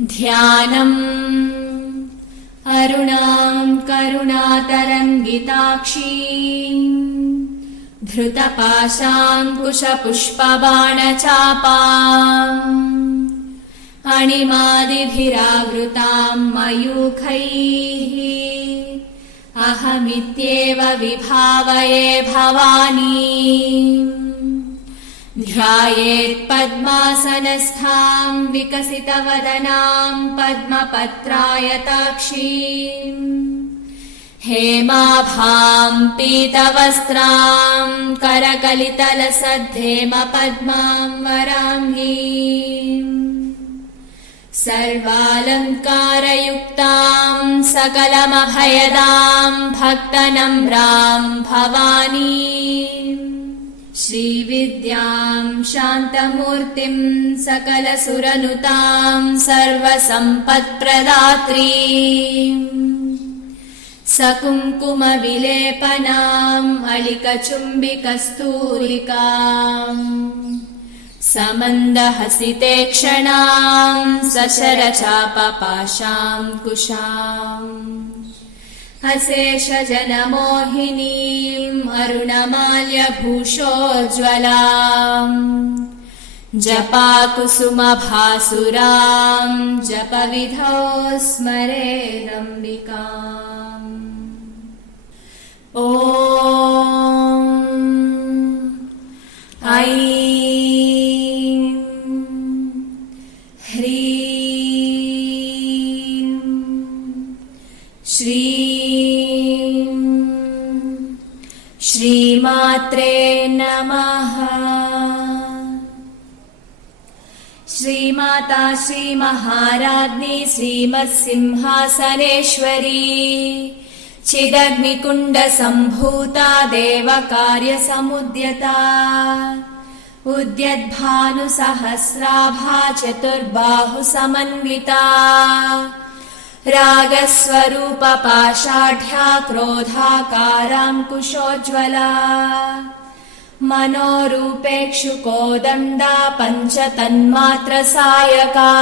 ध्यानम् अरुणां करुणातरङ्गिताक्षीं धृतपाशाङ्कुशपुष्पबाणचापाम् अणिमादिभिरावृतां मयूखैः अहमित्येव विभावये भवानी। ध्यायेत् पद्मासनस्थां विकसितवदनां पद्मपत्रायताक्षीं हेमाभां पीतवस्त्रां करकलितलसद्धेमपद्मां वराङ्गीम् सर्वालङ्कारयुक्तां सकलमभयदां भक्तनम्रां भवानी। श्रीविद्यां शान्तमूर्तिं सकलसुरनुतां सर्वसम्पत्प्रदात्रीं सकुङ्कुमविलेपनाम् अलिकचुम्बिकस्तूरिकाम् समन्दहसिते क्षणां सशरचापपाशां कुशाम् अशेषजनमोहिनीम् अरुणमाल्यभूषोज्ज्वलाम् जपाकुसुमभासुरां जपविधौ स्मरेदम्बिकाम्। ॐ ऐं ह्रीं श्रीं श्रीमात्रे नमः। श्रीमाता श्रीमहाराज्ञी श्रीमत्सिंहासनेश्वरी चिदग्निकुण्डसम्भूता देवकार्यसमुद्यता उद्यद्भानुसहस्राभा चतुर्बाहुसमन्विता रागस्वरूपपाषाढ्या क्रोधाकाराङ्कुशोज्ज्वला मनोरूपेक्षुकोदण्डा पञ्चतन्मात्रसायका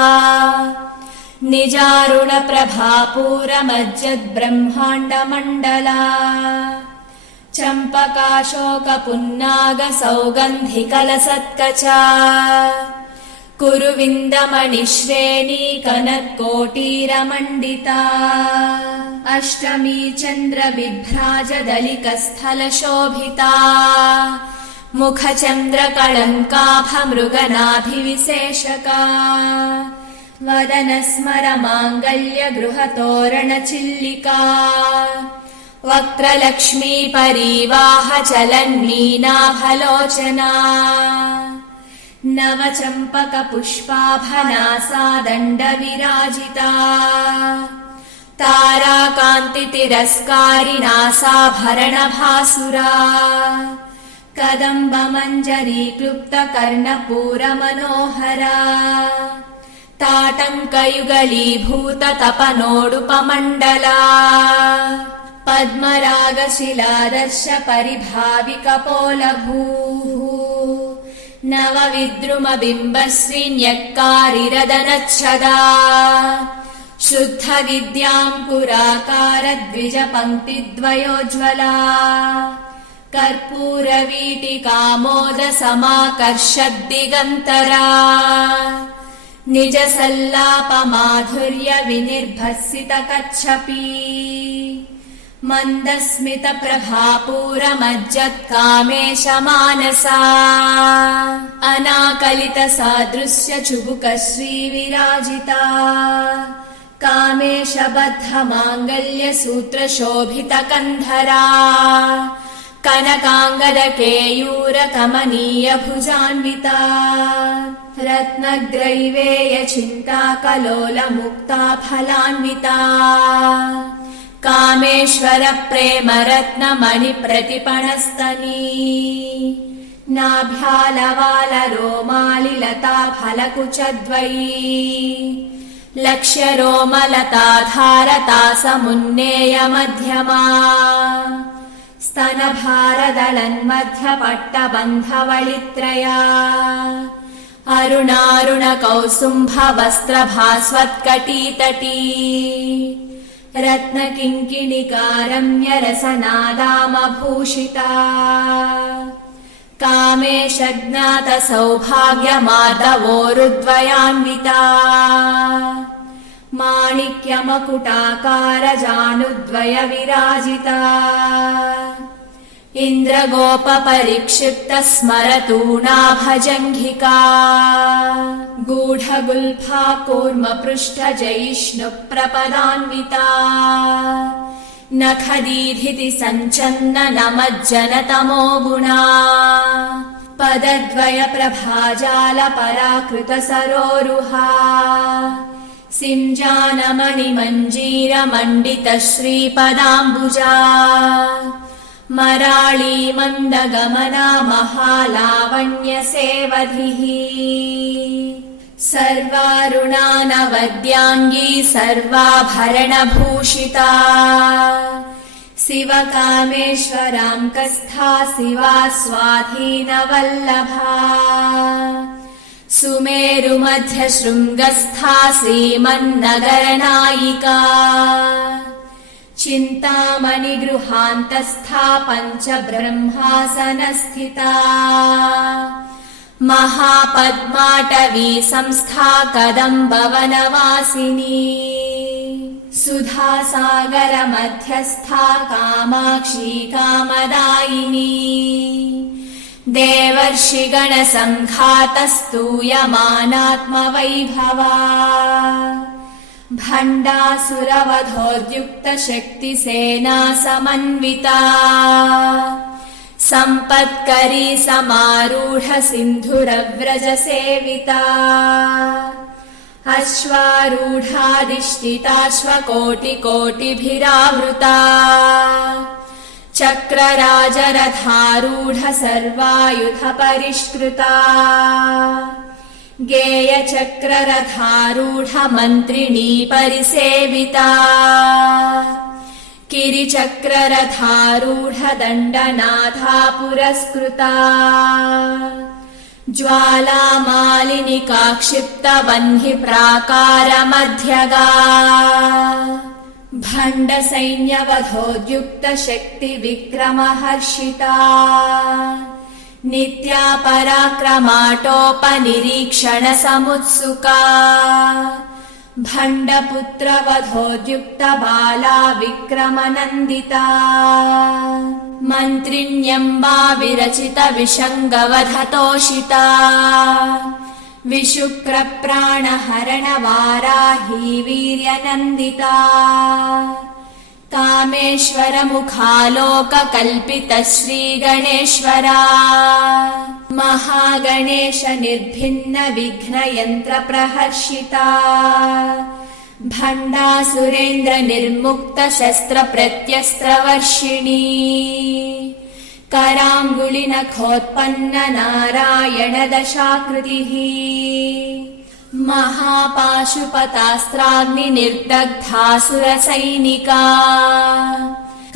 निजारुणप्रभापूरमज्जद्ब्रह्माण्डमण्डला चम्पकाशोकपुन्नागसौगन्धिकलसत्कचा कुरुविन्दमणिश्रेणी कनत्कोटीरमण्डिता अष्टमी चन्द्रबिभ्राजदलिकस्थलशोभिता मुखचन्द्रकळङ्काभमृगनाभिविशेषका वदनस्मरमाङ्गल्यगृहतोरणचिल्लिका वक्त्रलक्ष्मी परीवाहचलन्मीनाभलोचना नवचम्पकपुष्पाभनासा दण्डविराजिता ताराकान्तितिरस्कारिणासाभरणभासुरा कदम्बमञ्जरीक्लुप्तकर्णपूरमनोहरा ताटङ्कयुगलीभूततपनोडुपमण्डला पद्मरागशिलादर्शपरिभाविकपोलभूः नवविद्रुमबिम्बश्रीन्यक्कारिरदनच्छदा शुद्धविद्याङ्कुराकारद्विजपङ्क्तिद्वयोज्ज्वला कर्पूरवीटिकामोदसमाकर्षद्दिगन्तरा निजसल्लापमाधुर्यविनिर्भसितकच्छपी मन्दस्मितप्रभापूरमज्जत्कामेशमानसा अनाकलितसादृश्यचुबुकश्रीविराजिता कामेशबद्धमाङ्गल्यसूत्रशोभितकन्धरा कनकाङ्गदकेयूरकमनीयभुजान्विता रत्नग्रैवेयचिन्ताकलोलमुक्ता फलान्विता कामेश्वरप्रेमरत्नमणिप्रतिपणस्तनी नाभ्यालवालरोमालिलता फलकुचद्वयी लक्ष्यरोमलताधारता समुन्नेयमध्यमा स्तनभारदलन्मध्यपट्टबन्धवलित्रया अरुणारुणकौसुम्भवस्त्रभास्वत्कटीतटी रत्नकिङ्किणिकारम्यरसनादामभूषिता कामेशज्ञातसौभाग्यमाधवोरुद्वयान्विता माणिक्यमकुटाकारजानुद्वयविराजिता इन्द्रगोपपरिक्षिप्तस्मरतूणाभजङ्घिका गूढगुल्फा कूर्मपृष्ठजयिष्णुप्रपदान्विता नखदीधिति सञ्चन्ननमज्जनतमो गुणा पदद्वयप्रभाजालपराकृतसरोरुहा सिञ्जानमणिमञ्जीरमण्डितश्रीपदाम्बुजा मराळी मन्दगमना महालावण्यसेवधिः सर्वारुणानवद्याङ्गी सर्वाभरणभूषिता शिवकामेश्वराङ्कस्था शिवा स्वाधीनवल्लभा सुमेरुमध्यशृङ्गस्था श्रीमन्नगरनायिका चिन्तामणिगृहान्तस्था पञ्चब्रह्मासनस्थिता महापद्माटवी संस्था कदम्बवनवासिनी सुधासागरमध्यस्था कामाक्षी कामदायिनी देवर्षिगणसङ्घातस्तूयमानात्मवैभवा भण्डासुरवधोद्युक्तशक्तिसेना समन्विता सम्पत्करी समारूढ सिन्धुरव्रजसेविता अश्वारूढाधिष्ठिताश्वकोटिकोटिभिरावृता चक्रराजरथारूढ सर्वायुधपरिष्कृता गेयचक्ररथारूढ मन्त्रिणी परिसेविता किरिचक्ररथारूढ दण्डनाथा पुरस्कृता ज्वालामालिनिका क्षिप्तवह्नि प्राकारमध्यगा भण्डसैन्यवधोद्युक्तशक्तिविक्रमहर्षिता नित्या पराक्रमाटोपनिरीक्षणसमुत्सुका भण्डपुत्रवधोद्युक्तबाला विक्रमनन्दिता मन्त्रिण्यम्बा विरचितविषङ्गवधतोषिता विशुक्रप्राणहरणवाराही वीर्यनन्दिता कामेश्वरमुखालोककल्पितश्रीगणेश्वरा महागणेश निर्भिन्नविघ्नयन्त्रप्रहर्षिता भण्डासुरेन्द्रनिर्मुक्तशस्त्रप्रत्यस्त्रवर्षिणी कराङ्गुलिनखोत्पन्ननारायणदशाकृतिः महापाशुपतास्त्राग्निनिर्दग्धासुरसैनिका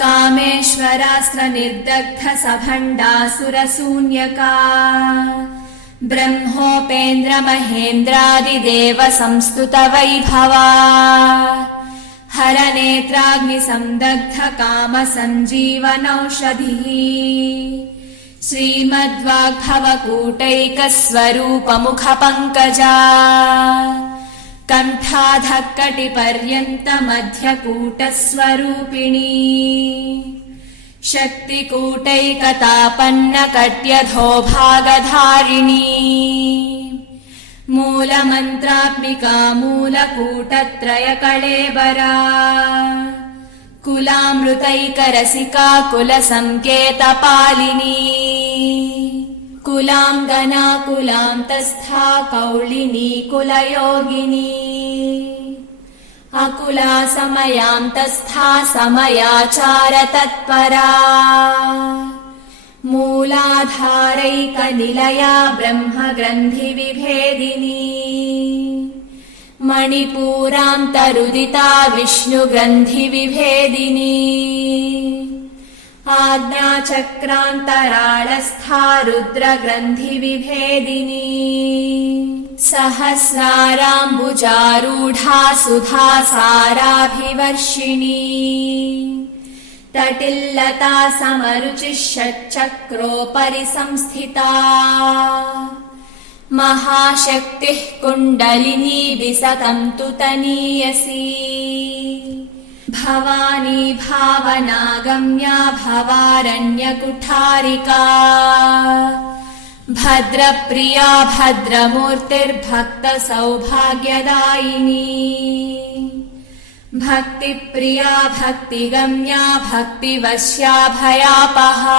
कामेश्वरास्त्रनिर्दग्धसभण्डासुरशून्यका ब्रह्मोपेन्द्रमहेन्द्रादिदेवसंस्तुतवैभवा हरनेत्राग्निसंदग्धकामसञ्जीवनौषधिः श्रीमद्वाग्भवकूटैकस्वरूपमुखपङ्कजा कण्ठाधक्कटिपर्यन्तमध्यकूटस्वरूपिणी शक्तिकूटैकतापन्नकट्यधोभागधारिणी मूलमन्त्रात्मिका मूलकूटत्रयकळेबरा कुलामृतैकरसिका कुलसङ्केतपालिनी कुलाङ्गना कुलान्तस्था कौलिनी कुलयोगिनी अकुला समयान्तस्था समयाचारतत्परा मूलाधारैकनिलया ब्रह्मग्रन्थिविभेदिनी मणिपूरान्तरुदिता विष्णुग्रन्थिविभेदिनी आज्ञाचक्रान्तराळस्था रुद्रग्रन्थिविभेदिनी सहस्राराम्बुजारूढा सुधासाराभिवर्षिणी तटिल्लता समरुचिः षट्चक्रोपरि संस्थिता महाशक्तिः कुण्डलिनी विसतं तु तनीयसी भवानी भावनागम्या भवारण्यकुठारिका भद्रप्रिया भद्रमूर्तिर्भक्तसौभाग्यदायिनी भक्तिप्रिया भक्तिगम्या भक्तिवश्या भयापहा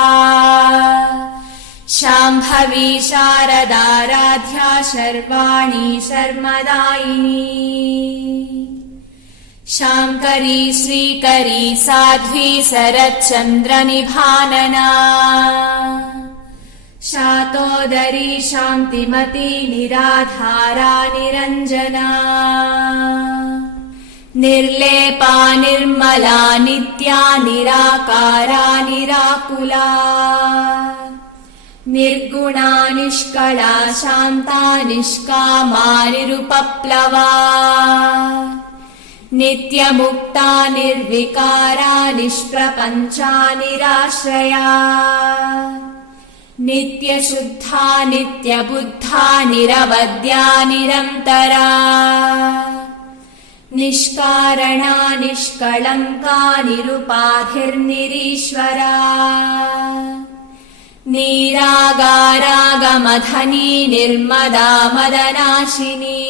शाम्भवी शारदाराध्या शर्वाणी शर्मदायिनी शाङ्करी श्रीकरी साध्वी शरच्चन्द्रनिभानना शातोदरी शान्तिमती निराधारा निरञ्जना निर्लेपा निर्मला नित्या निराकारा निराकुला निर्गुणा निष्कला शान्ता निष्कामा निरुपप्लवा नित्यमुक्ता निर्विकारा निष्प्रपञ्चा निराश्रया नित्यशुद्धा नित्यबुद्धा निरवद्या निरन्तरा निष्कारणा निष्कळङ्का निरुपाधिर्निरीश्वरा निरागारागमधनी निर्मदा मदनाशिनी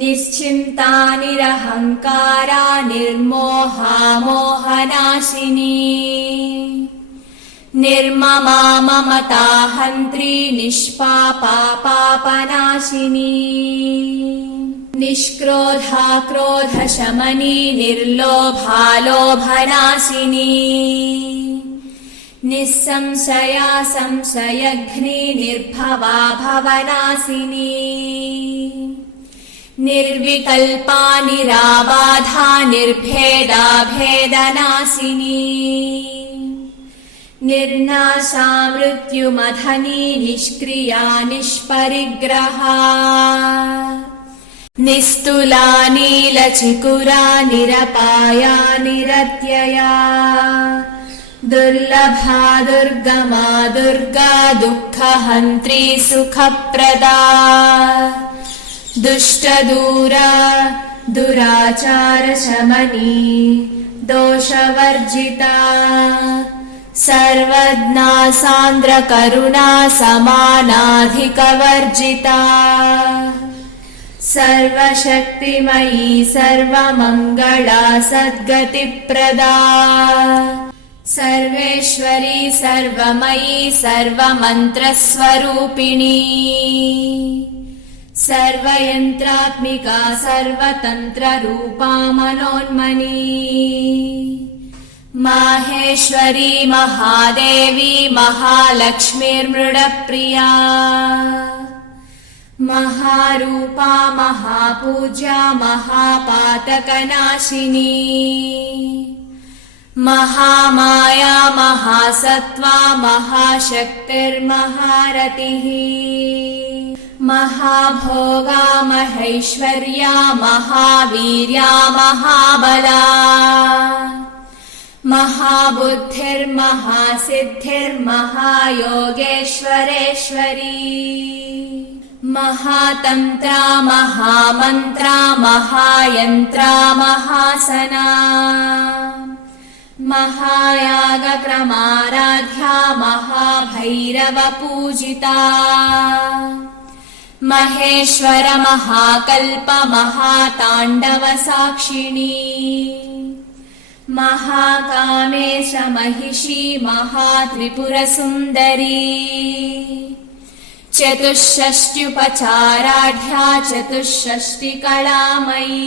निश्चिन्ता निरहङ्कारा निर्मोहा मोहनाशिनी निर्ममा ममता हन्त्री निष्पापा पापनाशिनी निष्क्रोधा क्रोधशमनी निर्लोभा लोभनाशिनी निस्संशया संशयघ्नी निर्भवा भवनाशिनी निर्विकल्पा निराबाधा निर्भेदा भेदनाशिनी निर्नाशा मृत्युमथनी निष्क्रिया निष्परिग्रहा निस्तुला नीलचिकुरा निरपाया निरत्यया दुर्लभा दुर्गमा दुर्गा दुःखहन्त्री सुखप्रदा दुष्टदूरा दुराचारशमनी दोषवर्जिता सर्वज्ञा सान्द्रकरुणा समानाधिकवर्जिता सर्वशक्तिमयी सर्वमङ्गला सद्गतिप्रदा सर्वेश्वरी सर्वमयी सर्वमन्त्रस्वरूपिणी सर्वयन्त्रात्मिका सर्वतन्त्ररूपा मनोन्मनी माहेश्वरी महादेवी महालक्ष्मीर्मृडप्रिया महारूपा महापूज्या महापातकनाशिनी महामाया महासत्त्वा महाशक्तिर्महारतिः महाभोगा महेश्वर्या महावीर्या महाबला महाबुद्धिर्महासिद्धिर्महायोगेश्वरेश्वरी महातन्त्रा महामन्त्रा महायन्त्रा महासना महायागक्रमाराध्या महाभैरवपूजिता महेश्वर महाकल्प महाताण्डवसाक्षिणी महाकामेश महिषी महात्रिपुरसुन्दरी चतुष्षष्ट्युपचाराढ्या चतुष्षष्टिकलामयी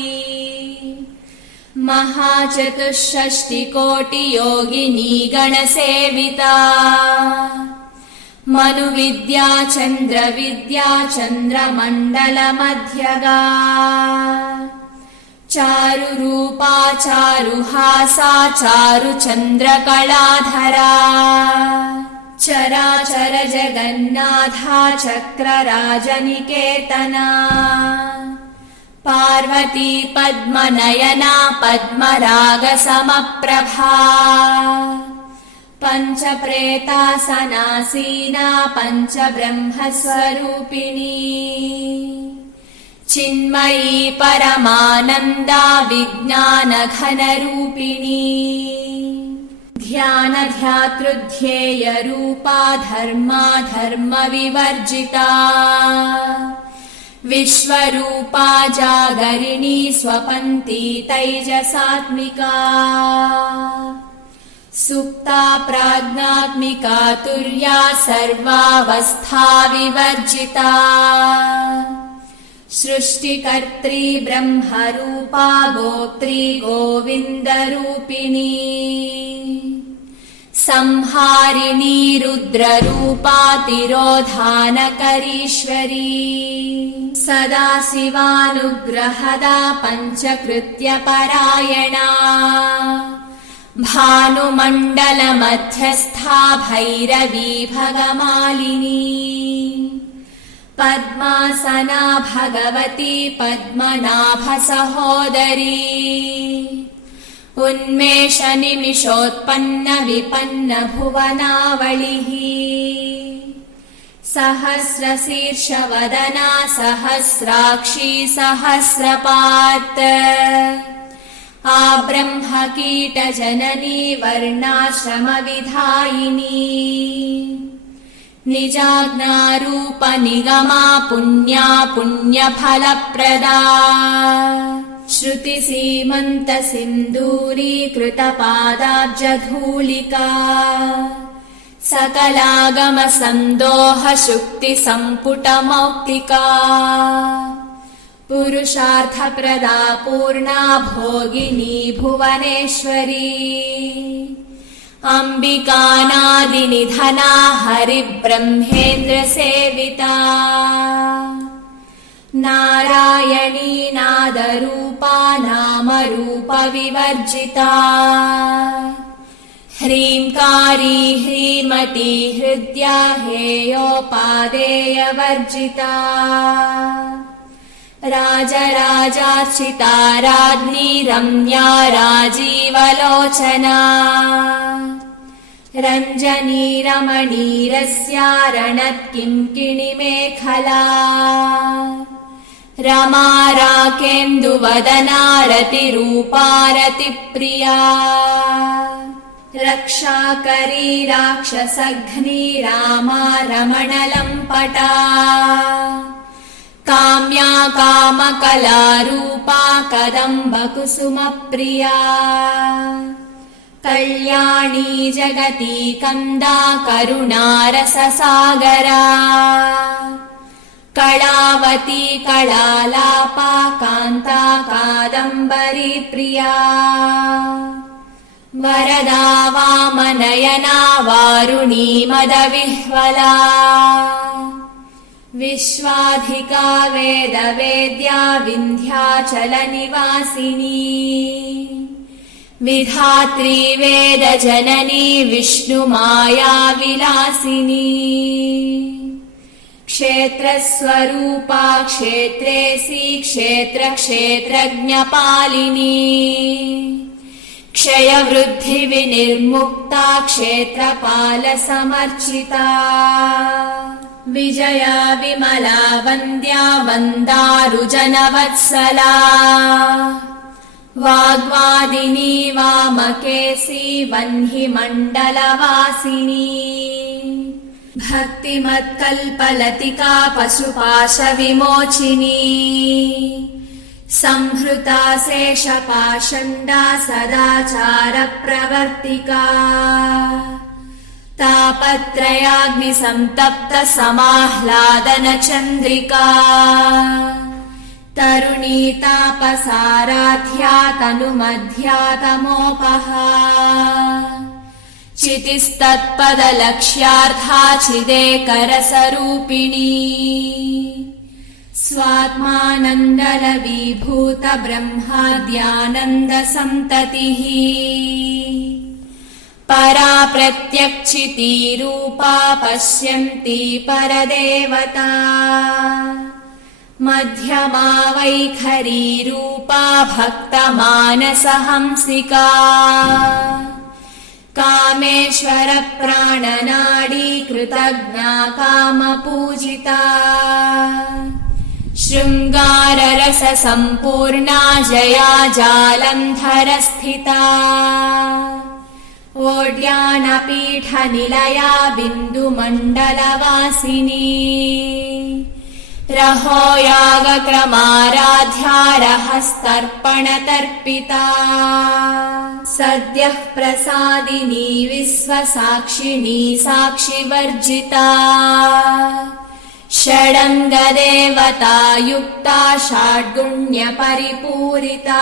महाचतुष्षष्टिकोटियोगिनी गणसेविता मनुविद्या चन्द्रविद्या चन्द्रमण्डलमध्यगा चारुरूपा चारुहासा चारुचन्द्रकलाधरा चराचर जगन्नाथा चक्रराजनिकेतना पार्वती पद्मनयना पद्मरागसमप्रभा पञ्चप्रेतासनासीना पञ्चब्रह्मस्वरूपिणी चिन्मयी परमानन्दा विज्ञानघनरूपिणी ध्यानध्यातृध्येयरूपा धर्मा धर्मविवर्जिता विश्वरूपा जागरिणी स्वपन्ती तैजसात्मिका सुप्ता प्राज्ञात्मिका तुर्या सर्वावस्था विवर्जिता सृष्टिकर्त्री ब्रह्मरूपा गोप्त्री गोविन्दरूपिणी संहारिणी रुद्ररूपा तिरोधानकरीश्वरी सदाशिवानुग्रहदा पञ्चकृत्यपरायणा भानुमण्डलमध्यस्था भैरवी भगमालिनी पद्मासना भगवती पद्मनाभसहोदरी उन्मेषनिमिषोत्पन्न विपन्न भुवनावलिः सहस्रशीर्षवदना सहस्राक्षी सहस्रपात् आब्रह्मकीटजननी वर्णाश्रमविधायिनी निजाज्ञारूपनिगमा पुण्या पुण्यफलप्रदा श्रुतिसीमन्तसिन्दूरीकृतपादाब्जधूलिका सकलागमसन्दोहशुक्तिसम्पुटमौक्तिका पुरुषार्थप्रदा पूर्णा भोगिनी भुवनेश्वरी अम्बिकानादिनिधना हरिब्रह्मेन्द्रसेविता नारायणी नादरूपा नामरूपविवर्जिता ह्रीङ्कारी ह्रीमती हृद्या हेयोपादेयवर्जिता राजराजार्चिता राज्ञी रम्या राजीवलोचना रञ्जनी रमणीरस्या रणत्किङ्किणिमेखला रमा राकेन्दुवदना रतिरूपा रतिप्रिया रक्षाकरी राक्षसघ्नी रामा रमणलम्पटा काम्या कामकलारूपा कदम्बकुसुमप्रिया कल्याणी जगती कन्दा करुणारससागरा कलावती कलालापा कान्ता कादम्बरी प्रिया वरदा वामनयना वारुणी मदविह्वला विश्वाधिका वेदवेद्या विन्ध्याचलनिवासिनी विधात्री वेदजननी विष्णुमाया विलासिनी क्षेत्रस्वरूपा क्षेत्रेसी क्षेत्रक्षेत्रज्ञपालिनी क्षयवृद्धिविनिर्मुक्ता क्षेत्रपालसमर्चिता विजया विमला वन्द्या वन्दारुजनवत्सला वाग्वादिनी वामकेशी वह्निमण्डलवासिनी भक्तिमत्कल्पलतिका पशुपाशविमोचिनी संहृता शेषपाषण्डा सदाचारप्रवर्तिका तापत्रयाग्निसन्तप्त समाह्लादनचन्द्रिका तरुणी तापसाराध्या तनुमध्या तमोपहा चितिस्तत्पदलक्ष्यार्था चिदेकरसरूपिणी स्वात्मानन्दलवीभूत ब्रह्माद्यानन्दसन्ततिः परा प्रत्यक्षितीरूपा पश्यन्ती परदेवता मध्यमा वैखरीरूपा भक्तमानसहंसिका कामेश्वर प्राणनाडी कृतज्ञा कामपूजिता शृङ्गाररस सम्पूर्णा जया जालन्धरस्थिता ओड्यानपीठनिलया बिन्दुमण्डलवासिनी रहो यागक्रमाराध्या रहस्तर्पणतर्पिता सद्यः प्रसादिनी विश्वसाक्षिणी साक्षिवर्जिता षडङ्गदेवता युक्ता षड्गुण्यपरिपूरिता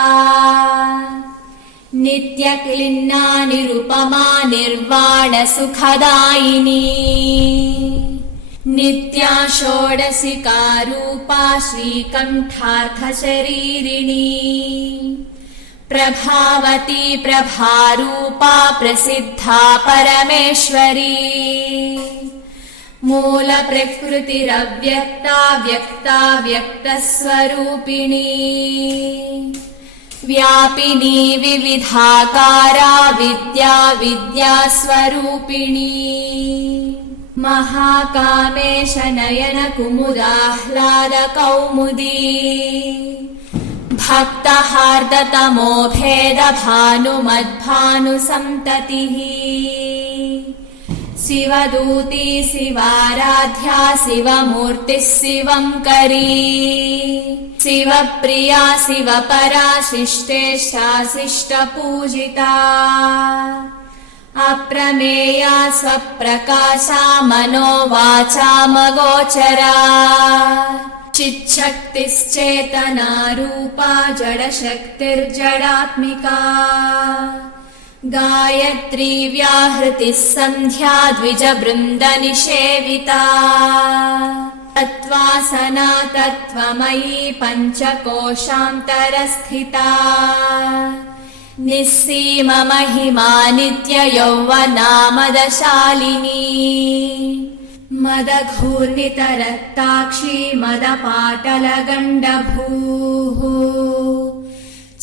नित्यक्लिन्ना निरुपमा निर्वाणसुखदायिनी नित्या षोडशिका रूपा श्रीकण्ठार्थशरीरिणी प्रभावती प्रभारूपा प्रसिद्धा परमेश्वरी मूलप्रकृतिरव्यक्ता व्यक्ता व्यक्तस्वरूपिणी व्यापिनी विविधाकारा विद्या विद्यास्वरूपिणी महाकामेश नयन कुमुदाह्लादकौमुदी भक्तहार्दतमो भेद भानुमद्भानुसन्ततिः शिवदूती शिवाराध्या शिवमूर्तिः शिवङ्करी शिवप्रिया शिवपरा शिष्टेष्टा शिष्टपूजिता अप्रमेया स्वप्रकाशा मनोवाचामगोचरा चिच्छक्तिश्चेतना रूपा जडशक्तिर्जडात्मिका गायत्री व्याहृतिः सन्ध्या द्विजवृन्दनिषेविता तत्त्वासना तत्त्वमयी पञ्चकोशान्तरस्थिता निस्सीम महिमा नित्ययौवना मदशालिनी मदघूर्णितरक्ताक्षी मदपाटलगण्डभूः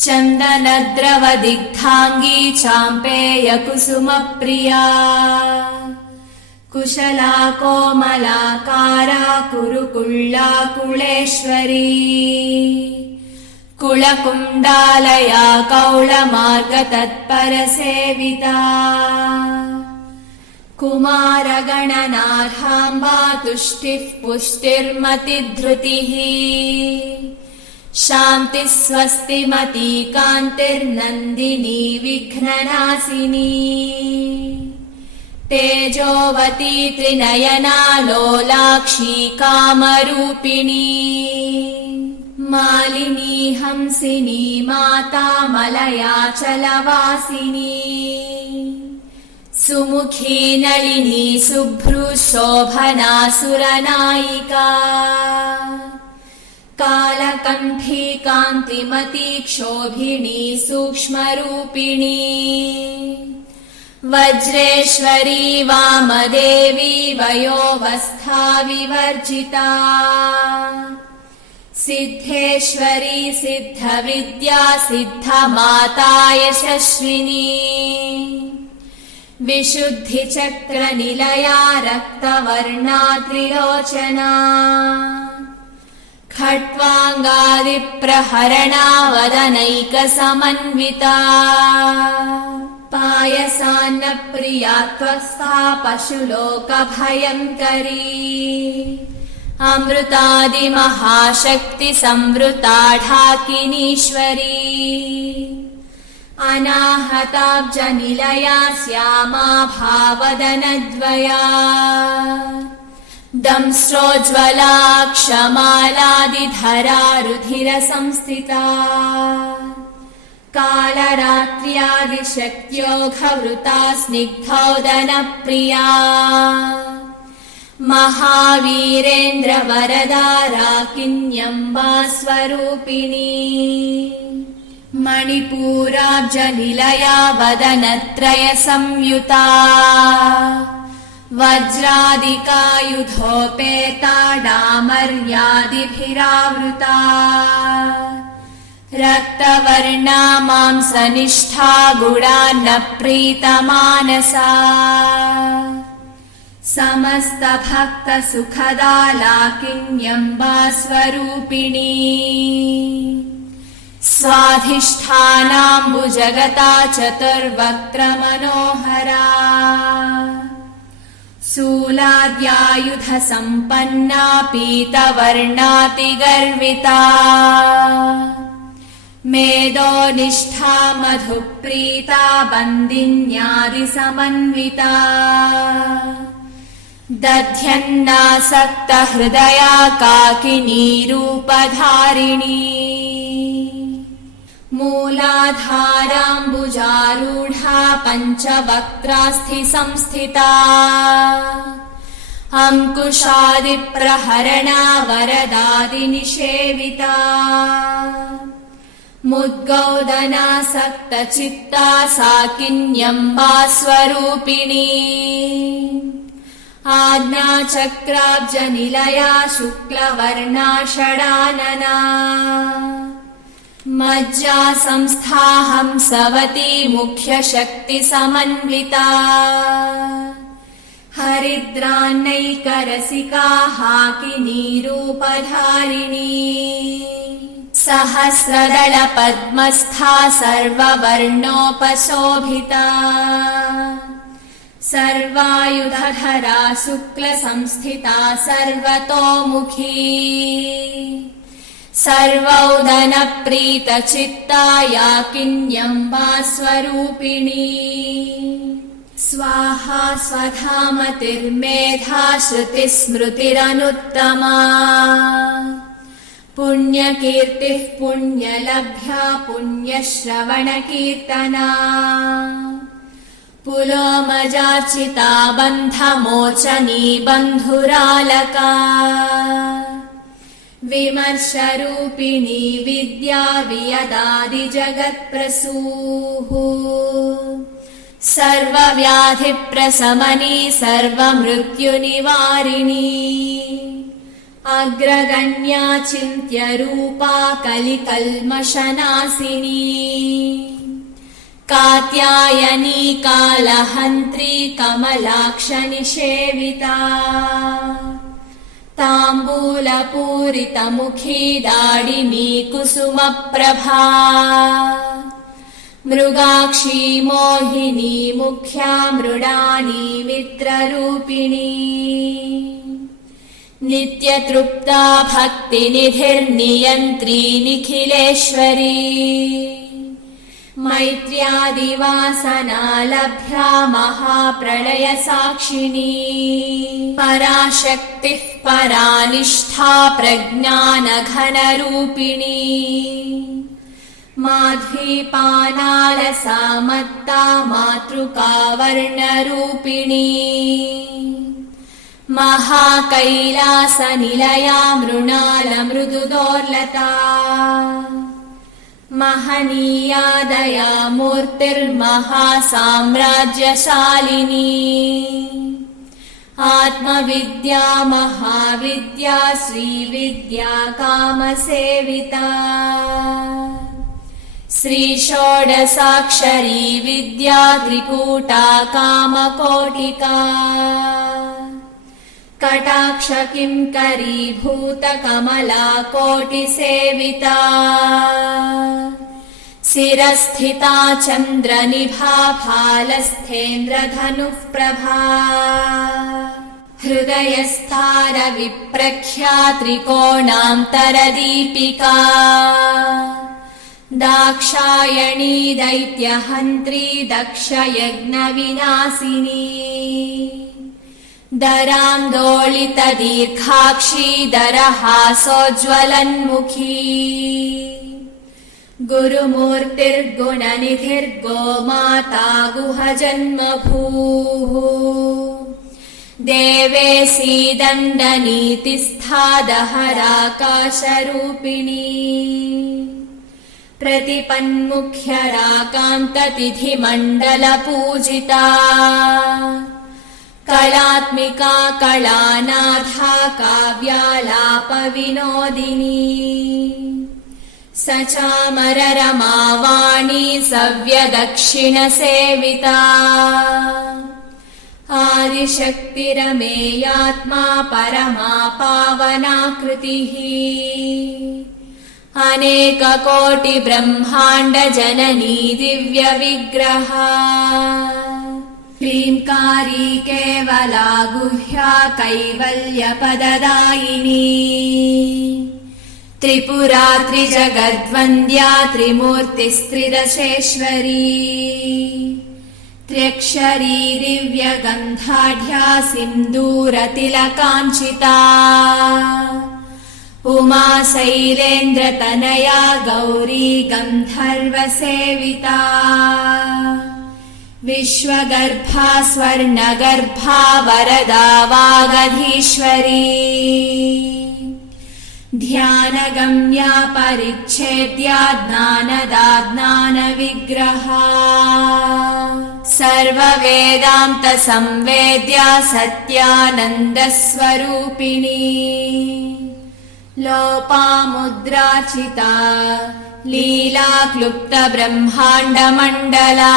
चन्दनद्रवदिग्धाङ्गी चाम्पेयकुसुमप्रिया कुशला कोमलाकारा कुरुकुल्ला कुलेश्वरी कुलकुण्डालया कौलमार्गतत्परसेविता कुमारगणनाथाम्बा तुष्टिः पुष्टिर्मतिधृतिः शान्तिः स्वस्तिमती कान्तिर्नन्दिनी विघ्ननाशिनी तेजोवती त्रिनयना लोलाक्षी कामरूपिणी मालिनी हंसिनी माता मलयाचलवासिनी सुमुखी नलिनी शुभ्रुशोभना सुरनायिका कालकण्ठी कान्तिमती क्षोभिणी सूक्ष्मरूपिणी वज्रेश्वरी वामदेवी वयोवस्था विवर्जिता सिद्धेश्वरी सिद्धविद्या सिद्धमाता यशस्विनी विशुद्धिचक्रनिलया रक्तवर्णा त्रिलोचना खट्वाङ्गादिप्रहरणा वदनैकसमन्विता पायसान्नप्रिया त्वस्ता पशुलोकभयङ्करी अमृतादिमहाशक्तिसंवृता ढाकिनीश्वरी अनाहताब्जनिलया श्यामा भावदनद्वया दंश्रोज्ज्वला क्षमालादिधरा रुधिरसंस्थिता कालरात्र्यादिशक्त्योघवृता स्निग्धौदनप्रिया महावीरेन्द्रवरदा राकिन्यम्बा स्वरूपिणी मणिपूराब्जनिलया वदनत्रय संयुता वज्रादिकायुधोपेता डामर्यादिभिरावृता रक्तवर्णा मांसनिष्ठा गुणान्नप्रीतमानसा समस्तभक्तसुखदा लाकिन्यम्बा स्वरूपिणी स्वाधिष्ठानाम्बुजगता चतुर्वक्त्रमनोहरा शूलाद्यायुधसम्पन्ना पीतवर्णातिगर्विता मेदोनिष्ठा मधुप्रीता बन्दिन्यादिसमन्विता दध्यन्नासक्तहृदया काकिनीरूपधारिणी मूलाधाराम्बुजारूढा पञ्चवक्त्रास्थिसंस्थिता अङ्कुशादिप्रहरणा वरदादिनिषेविता मुद्गौदनासक्तचित्ता साकिन्यम्बा स्वरूपिणी आज्ञाचक्राब्जनिलया शुक्लवर्णा षडानना मज्जा संस्था हंसवती मुख्यशक्तिसमन्विता हरिद्रान्नैकरसिका हाकिनीरूपधारिणी सहस्रदलपद्मस्था सर्ववर्णोपशोभिता सर्वायुधधरा शुक्लसंस्थिता सर्वतोमुखी सर्वौदनप्रीतचित्ता याकिन्यम्बा स्वरूपिणी स्वाहा स्वधामतिर्मेधा श्रुतिस्मृतिरनुत्तमा पुण्यकीर्तिः पुण्यलभ्या पुण्यश्रवणकीर्तना पुलोमजाचिता बन्धमोचनी बन्धुरालका विमर्शरूपिणी विद्या वियदादिजगत्प्रसूः सर्वव्याधिप्रशमनी सर्वमृत्युनिवारिणी अग्रगण्या चिन्त्यरूपा कलिकल्मषनाशिनी कात्यायनी कालहन्त्री कमलाक्षनिषेविता ताम्बूलपूरितमुखी दाडिनी कुसुमप्रभा मृगाक्षी मोहिनी मुख्या मृडानी मित्ररूपिणी नित्यतृप्ता भक्तिनिधिर्नियन्त्री निखिलेश्वरी मैत्र्यादिवासना लभ्या महाप्रलयसाक्षिणी पराशक्तिः परानिष्ठा प्रज्ञानघनरूपिणी माध्वीपानालसा मत्ता मातृकावर्णरूपिणी महाकैलासनिलया मृणालमृदुदोर्लता महनीया दया मूर्तिर्महासाम्राज्यशालिनी आत्मविद्या महाविद्या श्रीविद्या कामसेविता श्रीषोडशाक्षरी विद्या त्रिकूटा कामकोटिका कटाक्ष किंकरीभूतकमला कोटिसेविता शिरस्थिता चन्द्रनिभा फालस्थेन्द्रधनुः प्रभा हृदयस्थारविप्रख्या त्रिकोणान्तरदीपिका दाक्षायणी दैत्यहन्त्री दक्षयज्ञविनाशिनी दरान्दोलितदीर्घाक्षी दरहासोज्ज्वलन्मुखी गुरुमूर्तिर्गुणनिधिर्गोमाता गुहजन्मभूः देवेशी दण्डनीतिस्था दहराकाशरूपिणी प्रतिपन्मुख्यराकान्ततिथिमण्डलपूजिता कलात्मिका कलानाथा काव्यालापविनोदिनी सचामररमावाणी सव्यदक्षिणसेविता आदिशक्तिरमेयात्मा परमा पावनाकृतिः अनेककोटिब्रह्माण्डजननी दिव्यविग्रहा क्लींकारी केवला गुह्या कैवल्यपददायिनी त्रिपुरा त्रिजगद्वन्द्या त्रिमूर्तिस्त्रिदशेश्वरी त्र्यक्षरी दिव्यगन्धाढ्या सिन्दूरतिलकाञ्चिता उमा शैलेन्द्रतनया गौरी गन्धर्वसेविता विश्वगर्भा स्वर्णगर्भा वरदा वागधीश्वरी ध्यानगम्या परिच्छेद्या ज्ञानदा ज्ञानविग्रहा सर्ववेदान्तसंवेद्या सत्यानन्दस्वरूपिणी लोपामुद्राचिता लीलाक्लुप्तब्रह्माण्डमण्डला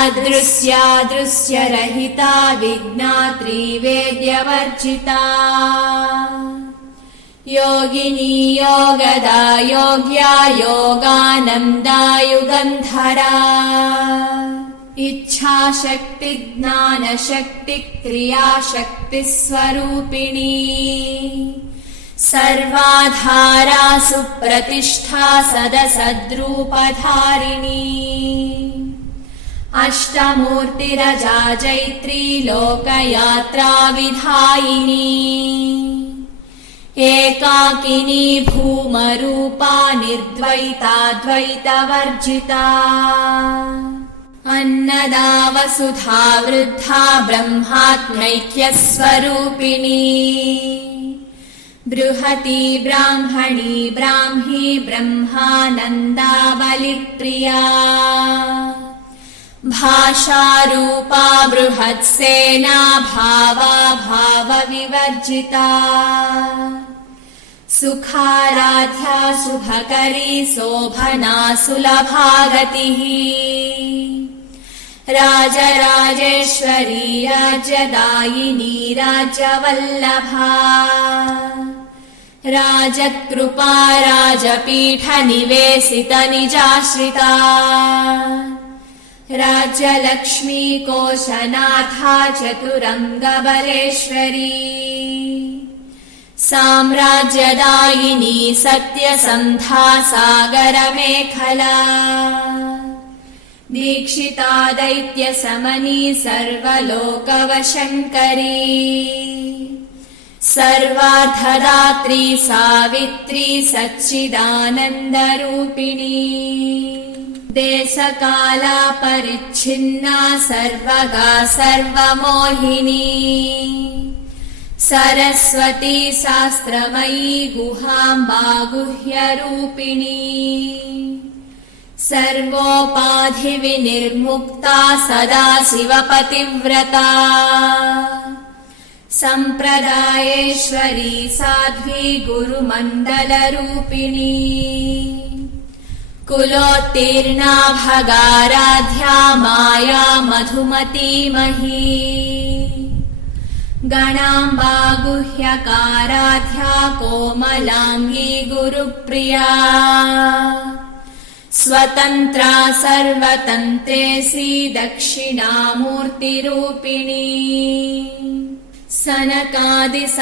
अदृश्यादृश्यरहिता विज्ञात्रिवेद्यवर्जिता योगिनी योगदा योग्या योगानन्दा युगन्धरा इच्छाशक्ति ज्ञानशक्ति क्रियाशक्तिस्वरूपिणी सर्वाधारा सुप्रतिष्ठा सदसद्रूपधारिणी अष्टमूर्तिरजा जैत्री लोकयात्रा विधायिनी एकाकिनी भूमरूपा निर्द्वैता द्वैतवर्जिता अन्नदा वसुधा वृद्धा ब्रह्मात्मैक्यस्वरूपिणी बृहती ब्राह्मणी ब्राह्मी ब्रह्मानन्दा बलिप्रिया भाषारूपा बृहत्सेना भावा भावविवर्जिता सुखाराध्या शुभकरी शोभना सुलभागतिः राजराजेश्वरी राज्यदायिनी राज्यवल्लभा राजकृपा राजपीठनिवेशितनिजाश्रिता राज्यलक्ष्मी कोशनाथा चतुरङ्गबलेश्वरी साम्राज्यदायिनी सत्यसन्धा सागरमेखला दीक्षिता दैत्यशमनी सर्वलोकवशङ्करी सर्वार्थदात्री सावित्री सच्चिदानन्दरूपिणी देशकालापरिच्छिन्ना सर्वगा सर्वमोहिनी सरस्वती शास्त्रमयी गुहाम्बा गुह्यरूपिणी सर्वोपाधिविनिर्मुक्ता सदा शिवपतिव्रता सम्प्रदायेश्वरी साध्वी गुरुमण्डलरूपिणी कुलोत्तीर्णा भगाराध्या माया मधुमतीमही गणाम्बा गुह्यकाराध्या कोमलाङ्गी गुरुप्रिया स्वतन्त्रा सर्वतन्त्रेसी दक्षिणामूर्तिरूपिणी सनकादिसमाराध्या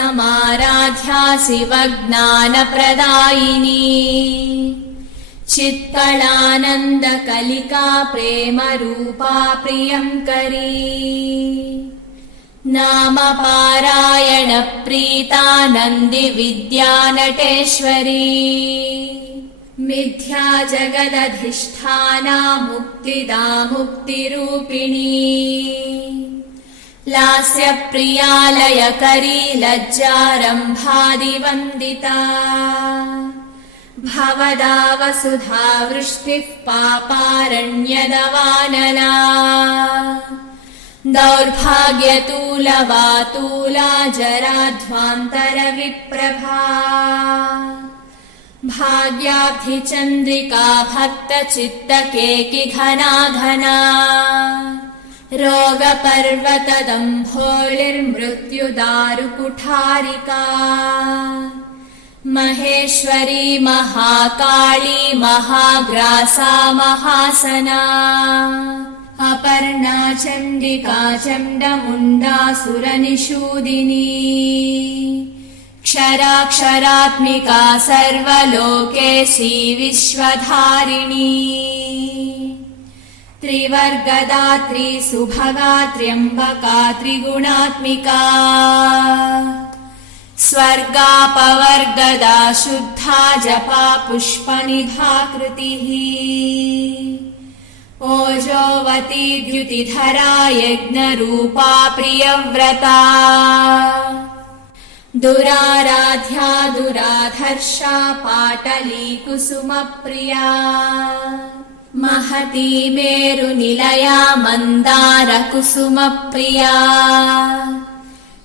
शिवज्ञानप्रदायिनी चित्कलानन्दकलिका प्रेमरूपा प्रियङ्करी नामपारायणप्रीतानन्दिविद्यानटेश्वरी मिथ्या जगदधिष्ठाना मुक्तिदा मुक्तिरूपिणी लास्यप्रियालयकरी लज्जारम्भादिवन्दिता भवदा वसुधा वृष्टिः पापारण्यदवानला दौर्भाग्यतूलवातूला जराध्वान्तरविप्रभा भाग्याब्धिचन्द्रिका भक्तचित्तकेकि घना घना रोगपर्वतदम्भोलिर्मृत्युदारुकुठारिका महेश्वरी महाकाली महाग्रासा महासना अपर्णा चण्डिका चण्डमुण्डासुरनिषूदिनी क्षराक्षरात्मिका सर्वलोकेशी विश्वधारिणी त्रिवर्गदात्री सुभगा त्र्यम्बका त्रिगुणात्मिका स्वर्गापवर्गदा शुद्धा जपा पुष्पनिधा कृतिः ओजोवती द्युतिधरा यज्ञरूपा प्रियव्रता दुराराध्या दुराधर्षा पाटली कुसुमप्रिया महती मेरुनिलया मन्दारकुसुमप्रिया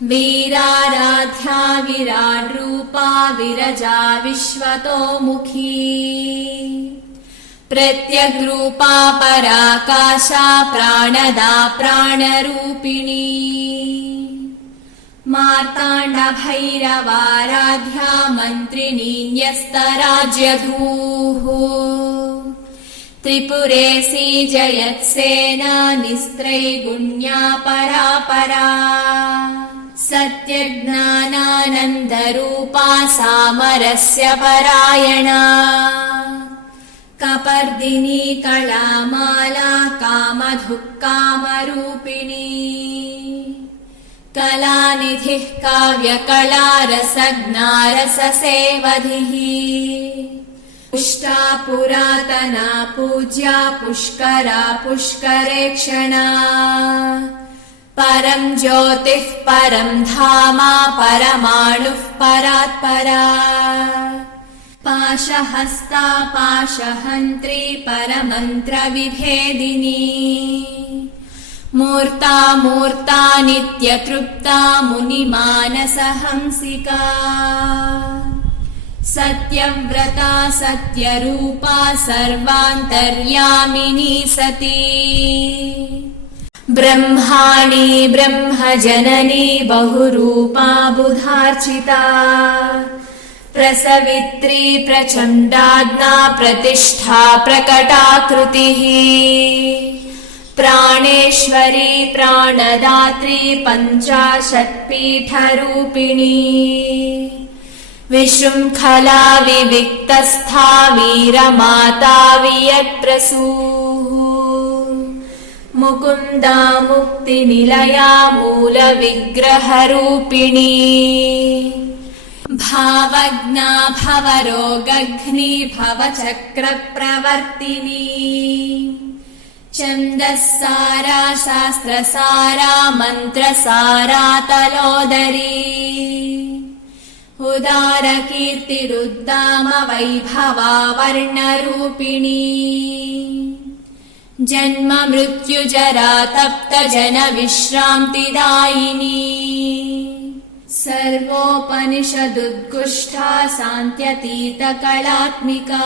वीराराध्या विराड्रूपा विरजा विश्वतोमुखी प्रत्यग्रूपा पराकाशा प्राणदा प्राणरूपिणी मार्ताण्डभैरवाराध्या मन्त्रिणी न्यस्तराज्यधूः त्रिपुरेशी जयत्सेना निस्त्रैगुण्या परापरा सत्यज्ञानानन्दरूपा सामरस्य परायणा कपर्दिनी कलामाला कामधुक्कामरूपिणी कलानिधिः काव्यकलारसज्ञारससेवधिः पुष्टा पुरातना पूज्या पुष्करा पुष्करेक्षणा परं ज्योतिः परं धामा परमाणुः परात्परा पाशहस्ता पाशहन्त्री परमन्त्रविभेदिनी मूर्ता मूर्ता नित्यतृप्ता मुनिमानसहंसिका सत्यव्रता सत्यरूपा सर्वान्तर्यामिनी सती ब्रह्माणी ब्रह्मजननी बहुरूपा बुधार्चिता प्रसवित्री प्रचण्डाज्ञा प्रतिष्ठा प्रकटाकृतिः प्राणेश्वरी प्राणदात्री पञ्चाशत्पीठरूपिणी विशृङ्खला विविक्तस्था वीरमाता वियत्प्रसूः मुकुन्दा मुक्तिनिलया मूलविग्रहरूपिणी भावज्ञा भवरोगघ्नी भवचक्रप्रवर्तिनी छन्दस्सारा शास्त्रसारा मन्त्रसारा तलोदरी उदारकीर्तिरुद्दाम वैभवा वर्णरूपिणी जन्म मृत्युजरा तप्त जन विश्रान्तिदायिनी सर्वोपनिषदुद्गुष्ठा सान्त्यतीतकलात्मिका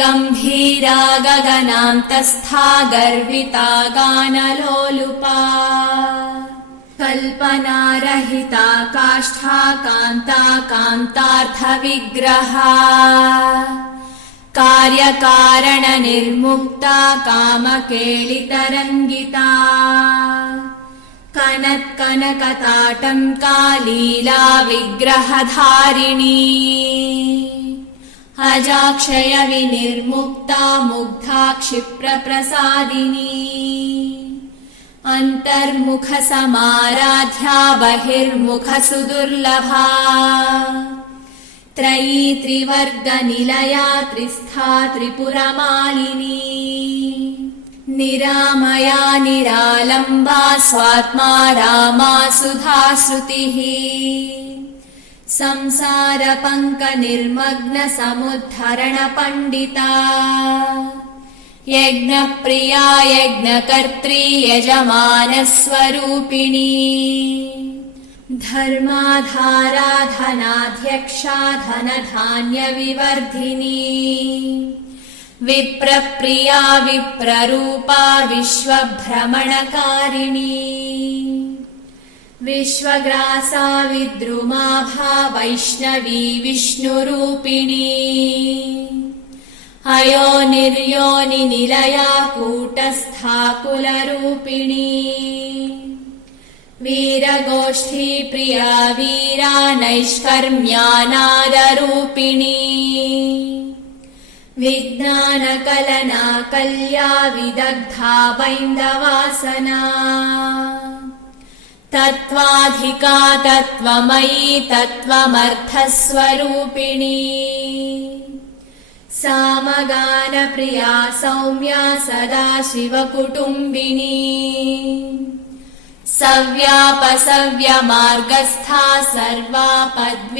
गम्भीरा गगनान्तस्था गर्विता गानलोलुपा कल्पनारहिता काष्ठा कान्ता कान्तार्थविग्रहा कार्यकारणनिर्मुक्ता कामकेलितरङ्गिता कनत्कनकताटङ्का लीला विग्रहधारिणी अजाक्षय विनिर्मुक्ता मुग्धा क्षिप्रप्रसादिनी अन्तर्मुखसमाराध्या बहिर्मुखसुदुर्लभा त्रयी त्रिवर्गनिलया त्रिस्था त्रिपुरमालिनी निरामया निरालम्बा स्वात्मा रामा सुधाश्रुतिः संसारपङ्कनिर्मग्नसमुद्धरणपण्डिता यज्ञप्रिया यज्ञकर्त्री यजमानस्वरूपिणी धर्माधारा धनाध्यक्षा धनधान्यविवर्धिनी विप्रप्रिया विप्ररूपा विश्वभ्रमणकारिणी विश्वग्रासा विद्रुमाभा वैष्णवी विष्णुरूपिणी अयोनिर्योनिनिलया कूटस्था कुलरूपिणी वीरगोष्ठी प्रिया वीरा नैष्कर्म्यानादरूपिणी विज्ञानकलना कल्या विदग्धा बैन्दवासना तत्त्वाधिका तत्त्वमयी तत्त्वमर्थस्वरूपिणी सामगानप्रिया सौम्या सदा शिवकुटुम्बिनी सव्यापसव्यमार्गस्था सर्वापद्विनिवारिणी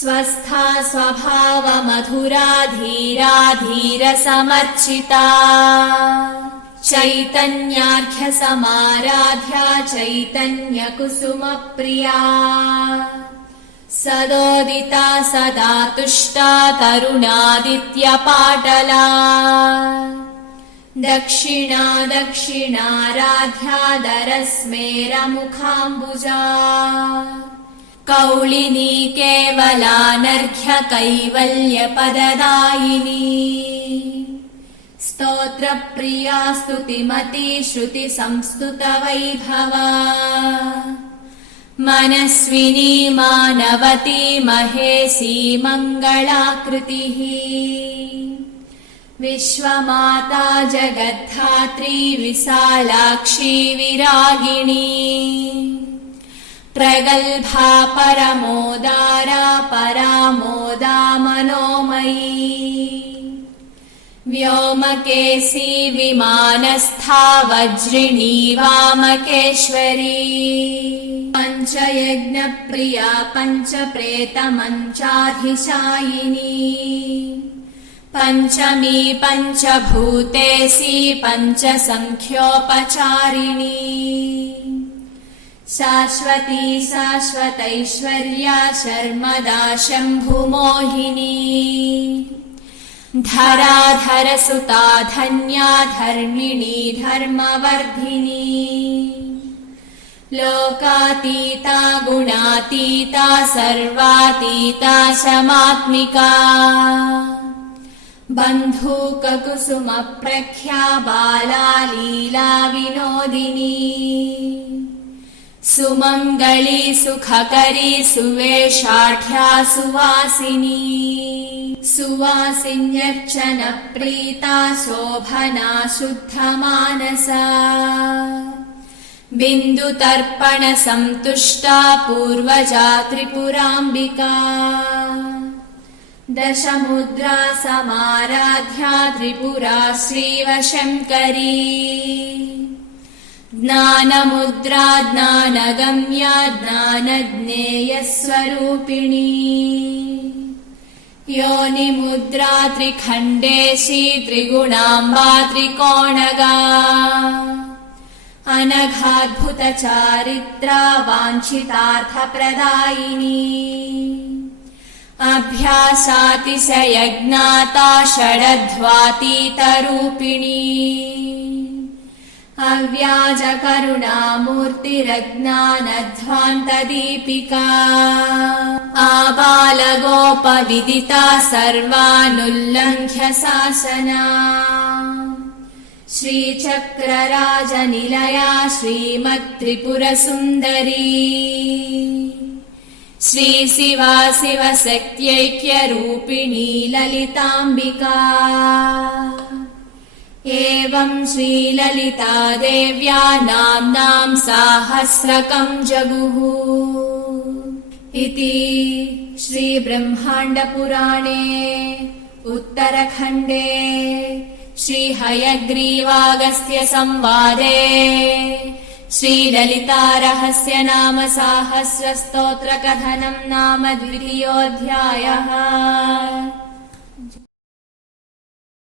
स्वस्था स्वभावमधुरा धीरा धीरसमर्चिता चैतन्यार्घ्यसमाराध्या चैतन्यकुसुमप्रिया सदोदिता सदा तुष्टा तरुणादित्यपाटला दक्षिणा दक्षिणाराध्या दरस्मेरमुखाम्बुजा कौलिनी केवलानर्घ्य कैवल्यपददायिनी स्तोत्रप्रिया स्तुतिमती श्रुतिसंस्तुतवैभवा मनस्विनी मानवती महेशी मङ्गलाकृतिः विश्वमाता जगद्धात्री विशालाक्षी विरागिणी प्रगल्भा परमोदारा परामोदा मनोमयी व्योमकेशी विमानस्था वज्रिणी वामकेश्वरी पञ्चयज्ञप्रिया पञ्चप्रेतमञ्चाधिशायिनी पञ्चमी पञ्चभूतेशी पञ्चसङ्ख्योपचारिणी शाश्वती शाश्वतैश्वर्या शर्मदा शम्भुमोहिनी धराधरसुता धन्या धर्मिणी धर्मवर्धिनी लोकातीता गुणातीता सर्वातीता शमात्मिका बन्धूककुसुमप्रख्या बाला लीला विनोदिनी सुमङ्गली सुखकरी सुवेशाढ्या सुवासिनी सुवासिन्यर्चनप्रीता शोभना शुद्धमानसा बिन्दुतर्पणसन्तुष्टा पूर्वजा त्रिपुराम्बिका दशमुद्रा समाराध्या त्रिपुरा श्रीवशङ्करी ज्ञानमुद्रा ज्ञानगम्या ज्ञानज्ञेयस्वरूपिणी योनिमुद्रा त्रिखण्डेशी त्रिगुणाम्बा त्रिकोणगा अनघाद्भुतचारित्रा वाञ्छितार्थप्रदायिनी अभ्यासातिशयज्ञाता षडध्वातीतरूपिणी अव्याजकरुणामूर्तिरज्ञानध्वान्तदीपिका आबालगोपविदिता सर्वानुल्लङ्घ्य शासना श्रीचक्रराजनिलया श्रीमत्त्रिपुरसुन्दरी श्रीशिवा शिवशक्त्यैक्यरूपिणी ललिताम्बिका एवं श्रीललिता देव्या नाम्नां साहस्रकं जगुः इति श्रीब्रह्माण्डपुराणे उत्तरखण्डे श्रीहयग्रीवागस्त्य संवादे श्रीललितारहस्य नाम साहस्रस्तोत्रकथनं नाम 2.